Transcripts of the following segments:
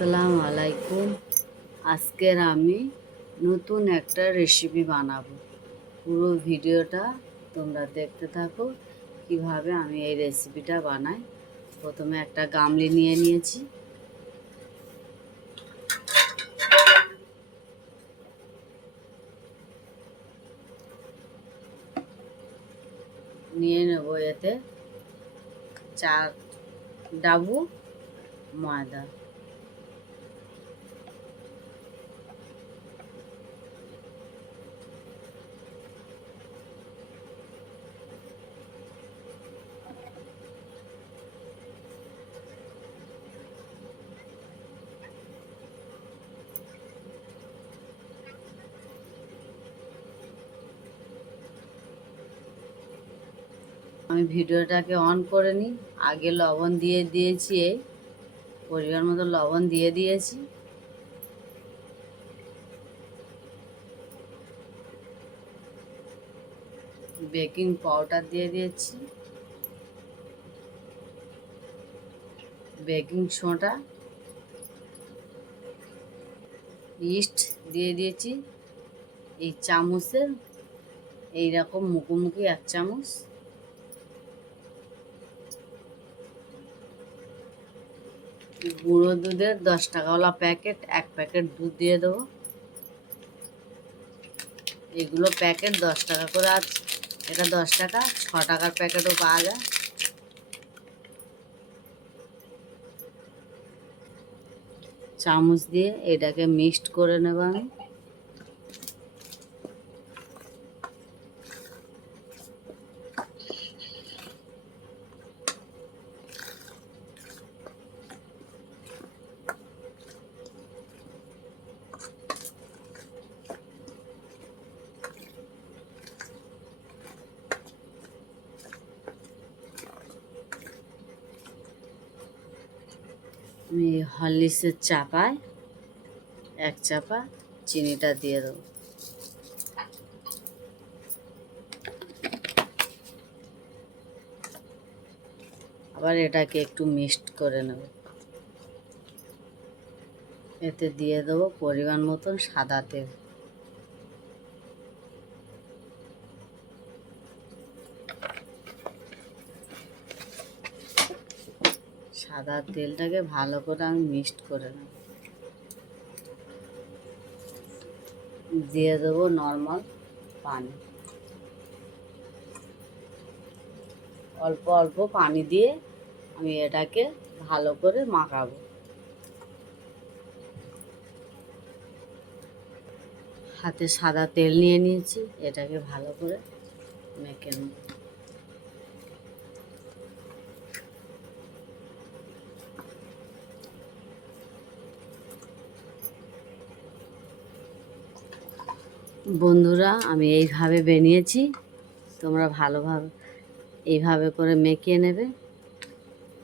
আসসালামু আলাইকুম। আজকের আমি নতুন একটা রেসিপি বানাবো। পুরো ভিডিওটা তোমরা দেখতে থাকো কিভাবে আমি এই রেসিপিটা বানাই। প্রথমে একটা গামলি নিয়ে নিয়েছি, নিয়ে নেব এতে 4 ডাবু ময়দা। আমি ভিডিওটাকে অন করে নিই। আগে লবণ দিয়ে দিয়েছি, পরিমাণ মতো লবণ দিয়ে দিয়েছি। বেকিং পাউডার দিয়ে দিয়েছি, বেকিং সোডা, ইস্ট দিয়ে দিয়েছি এই চামচের এইরকম মুখোমুখি 1 চামচ। গুঁড়ো দুধের 10 টাকাওয়ালা প্যাকেট, 1 প্যাকেট দুধ দিয়ে দেবো। এগুলো প্যাকেট 10 টাকা করে আছে, এটা 10 টাকা, 6 টাকার প্যাকেটও পাওয়া যায়। চামচ দিয়ে এটাকে মিক্সড করে নেব আমি। আমি হরলিক্সের চাপায় 1 চাপা চিনিটা দিয়ে দেবো। আবার এটাকে একটু মিক্সড করে নেব। এতে দিয়ে দেবো পরিমাণ মতন সাদা তেল। সাদা তেলটাকে ভালো করে আমি মিক্সড করে নেব। দিয়ে দেবো নর্মাল পানি, অল্প অল্প পানি দিয়ে আমি এটাকে ভালো করে মাখাবো। হাতে সাদা তেল নিয়ে নিয়েছি, এটাকে ভালো করে মেখে নেব। বন্ধুরা, আমি এইভাবে বানিয়েছি, তোমরা ভালোভাবে এইভাবে করে মেখে নেবে।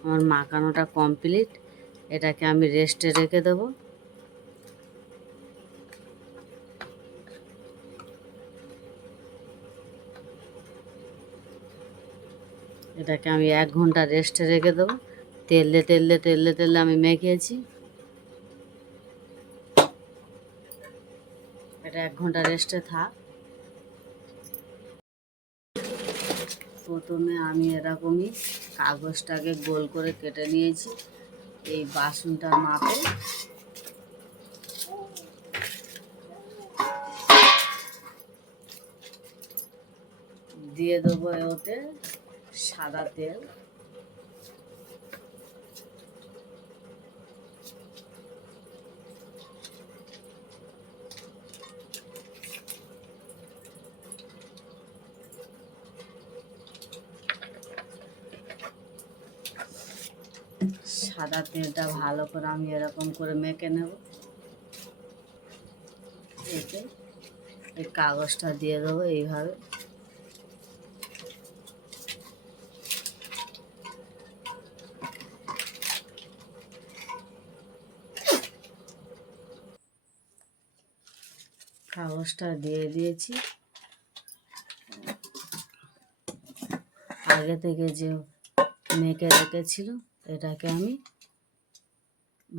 আমার মাখানোটা কমপ্লিট। এটাকে আমি রেস্টে রেখে দেবো। এটাকে আমি 1 ঘন্টা রেস্টে রেখে দেবো। তেলে তেলে তেলে তেলে আমি মেখেছি। এটা 1 ঘন্টা রেস্টে থাক। প্রথমে আমি এরকমই কাগজটাকে গোল করে কেটে নিয়েছি এই বাসনটার মাপে। দিয়ে দেবো ওতে সাদা তেল। সাদা তেলটা ভালো করে আমি এরকম করে মেখে নেব। এতে এই কাগজটা দিয়ে দেবো এইভাবে। কাগজটা দিয়ে দিয়েছি। আগে থেকে যে মেখে রেখেছিল এটাকে আমি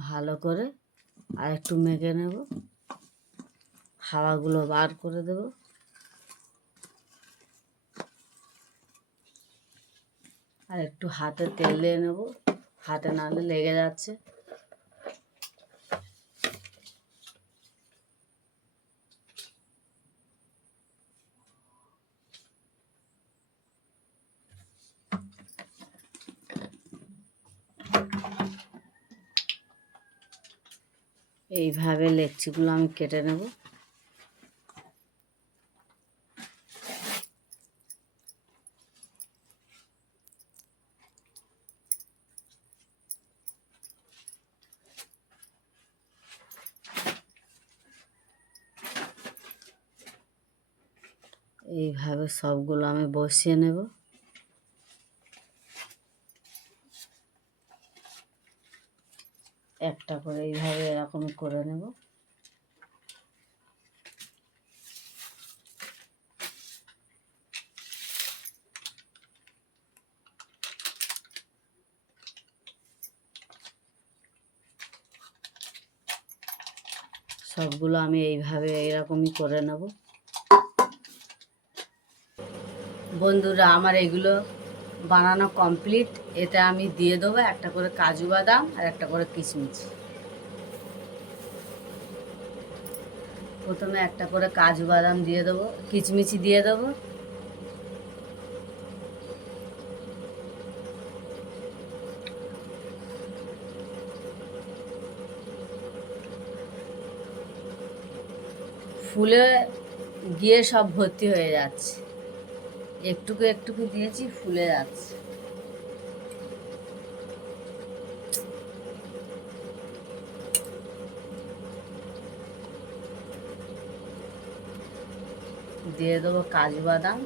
ভালো করে আর একটু মেখে নেব, হাওয়াগুলো বার করে দেব। আর একটু হাতে তেল দিয়ে নেব, হাতে নাহলে লেগে যাচ্ছে। এইভাবে লেচিগুলো আমি কেটে নেব। এইভাবে সবগুলো আমি বসিয়ে নেব। একটা করে এইভাবে এরকম করে নেব। সবগুলো আমি এইভাবে এরকমই করে নেব। বন্ধুরা, আমার এগুলো বানানো কমপ্লিট। এটা আমি দিয়ে দেবো একটা করে কাজু বাদাম আর একটা করে কিশমিশ। প্রথমে একটা করে কাজু বাদাম দিয়ে দেবো, কিশমিশি দিয়ে দেবো। ফুলে গিয়ে সব ভর্তি হয়ে যাচ্ছে, একটুকু একটুকু দিয়েছি, ফুলে যাচ্ছে। দিয়ে দেবো কাজু বাদাম।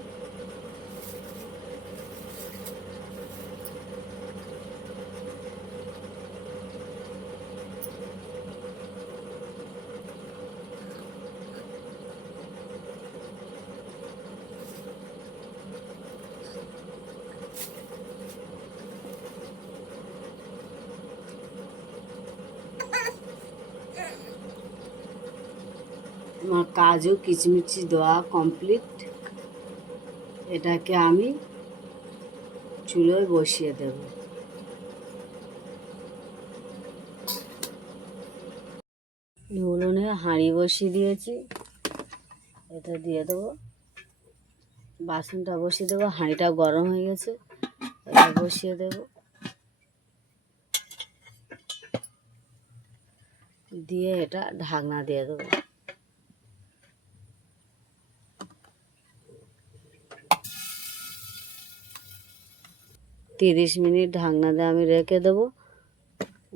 আমার কাজু কিশমিশি দেওয়া কমপ্লিট। এটাকে আমি চুলোয় বসিয়ে দেব। উনুনে হাঁড়ি বসিয়ে দিয়েছি, এটা দিয়ে দেবো। বাসনটা বসিয়ে দেবো, হাঁড়িটা গরম হয়ে গেছে, এটা বসিয়ে দেব। দিয়ে এটা ঢাকনা দিয়ে দেবো। 30 মিনিট ঢাকনা দিয়ে আমি রেখে দেবো।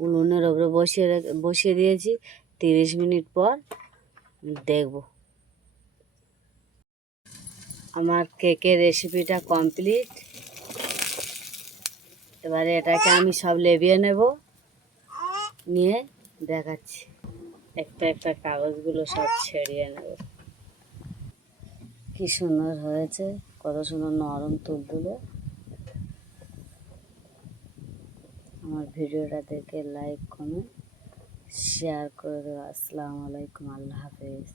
উনুনের ওপরে বসিয়ে দিয়েছি। 30 মিনিট পর দেখব। আমার কেকের রেসিপিটা কমপ্লিট। এবারে এটাকে আমি সব লেবিয়ে নেব, নিয়ে দেখাচ্ছি। একটা একটা কাগজগুলো সব ছেড়িয়ে নেব। কি সুন্দর হয়েছে, কত সুন্দর নরম তুলতুলে। আমার ভিডিওটা দেখে লাইক কমেন্ট শেয়ার করে দেবো। আসসালামু আলাইকুম, আল্লাহ হাফেজ।